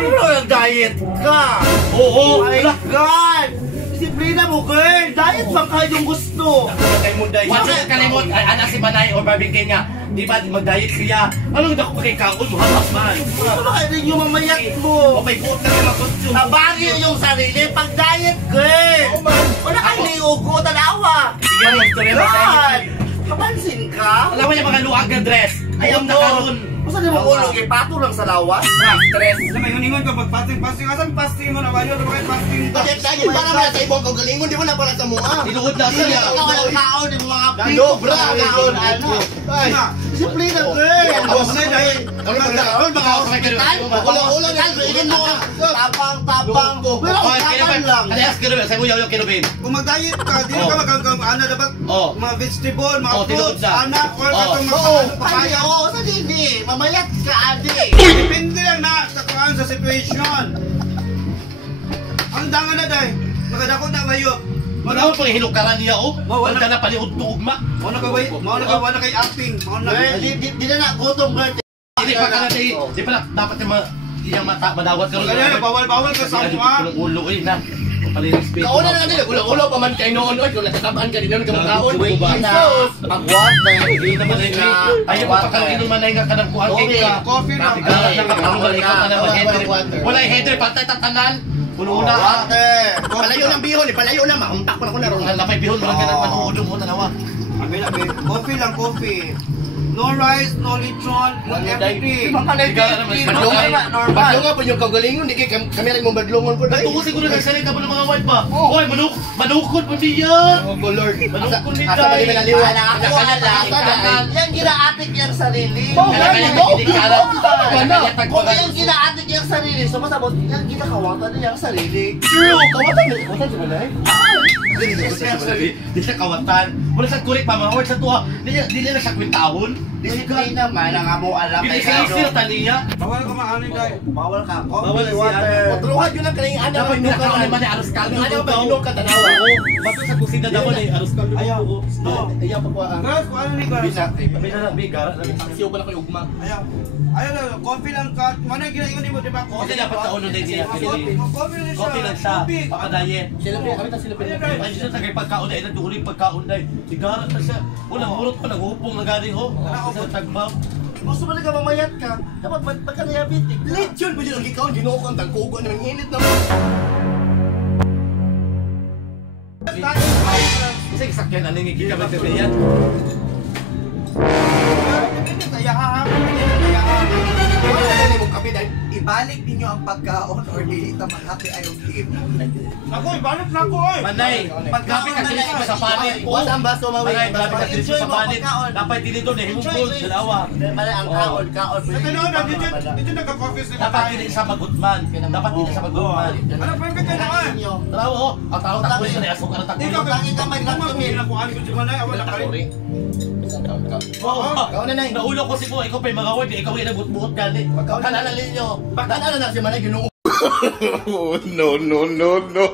Ano nag-diet ka? Oo. My God! Disiplina mo, girl! Diet bang kahit yung gusto? Wala ka kalimot, anak si Manay or Barbie nga. Di ba mag-diet siya? Anong hindi ako pakikaon mo? Hamas man. Ano ba kayo yung mamayat mo? O may buot na kayo mag-consume. Tabagyo yung sarili pag diet, girl! Wala kayo liugo, tanawa! Sige mo, story mo God! Kapansin ka? Alam mo yung mga luwag na dress. Ayaw na karon. Masa di mo ulog eh? Pato lang sa lawas? Stress. Alam mo, ingon ka pag fasting. Asan fasting mo na ba? Yun, bakit fasting ka? Dahil para na sa ibong kagalingon, di mo na para sa mua. Tinuod na siya. Ikaw walang kaon yung mga Gando, bra, kaon, ano? Ay, Disiplina, girl! Tapos na dahil. ano ba na? Ano ba ka? Ulang-ulang na. Igan mo ka. Tapang. Pero kapan lang. Ano yung kinubin? Sa'yo mo yung kinubin? Kung mag-diet ka, di ka ano dapat mga vegetable, mga fruits, anak, or katong mga Ay, oo, sa hindi. Mamayat ka, adi. Depende lang na sa kuhaan sa situation. Ang dangan na dahil, nakadako na kayo. Wala mo pang hinukaran niya, oh. Wala. Wala na paliud to ugma. Mau na kay acting. Mau na. Di na na, gutom, girl. Hindi pa ka natin, di pa dapat yung madawat ka rin. Kaya bawal ka sa mua. Ulo eh, na. Palirispeto. Kauna na nila, ulang-ulang pa man kayo noon. Kung natatabaan ka din naman kamakaon. Mag-water. Hindi naman eh. Ayaw pa kakalinon man na nga kanang kuhan kay ka. Coffee na. Galat na kapanggal ikaw ka naman header. Wala yung header, patay tatanan. Puno-una ha. Palayo ng bihon, palayo na. Makuntak pa na ko na ron. Napay bihon, wala ka naman uudong mo tanawa. Coffee lang, coffee. No rice, no lechon, no everything. Badlongan po yung kagalingon, di kayo kami rin mong badlongan po dahil. Natungo siguro nagsalita mo ng mga wife ba? Oy, manukod po diyan. Oh, Lord. Manukod ni Asa ba di manaliwa? Yan ginaatik yung sarili. Oh, Kung yung ginaatik yung sarili, sumasabot, yan ginakawatan niya yung sarili. True! Kawatan si Manay? Di siya kawatan. Wala sa kurik pa mga words sa tuwa. Di na siya kwintahon. Disiplina naman, ang amo alam. Hindi siya isir taniya. Bawal ka maanin dahil. Bawal ka. Bawal Coffee, si water. Patruhan yun ang kaling ano. Dapat pinakaw naman ay aros kaldo. Ano ba inom ka tanawa? Bato sa kusina dapat ay aros kaldo. Ayaw. Ayaw pa po. Girls, kung ano ni girls? Sabi na lang bigar. Siyo pala kayo ugma. Ayaw. Ayaw lang, coffee lang ka. Mana yung ginaingon mo, di ba? Kasi dapat sa uno din siya. Coffee lang siya. Coffee lang siya. Pakadayin. Sila po, kami ta sila po. Ay siya sa kay pagkaon ay nagduling pagkaon dai. Sigarat na siya. Wala hurot pa naghupong na galing ho. Sa tagbaw. Gusto mo ka mamayat ka, dapat pagka diabetic. Lechon po yun ang ikaw, ginoo kang tagkugo ng init naman. Kasi sakyan aning gigamit ka yan. Wala mong kape dahil ibalik ninyo ang pagkaon or dili ta maghati ayong team. Ako, ibalik na ako eh. Manay, pagkapit ka dili sa panit. Wala ang baso mawi. Manay, pagkapit ka dili sa panit. Dapat dili doon eh, himugol, dalawa. Mali ang kaon. Ito noon, dito nagka-coffee sila. Dapat dili sa magutman. Dapat dili sa magutman. Ano, perfect ka naman. Taraw ho, ang tao takbo siya na asok ang takbo. Ikaw Lagi ka may kumakuhin na kung ano ko si Manay. Wala ka rin. Oo, naulo ko si mo, ikaw pa yung mga word, ikaw yung nagbuot-buot gani. Kanala ninyo. Bakit ano na si Manay ginoo? No, no, no, no.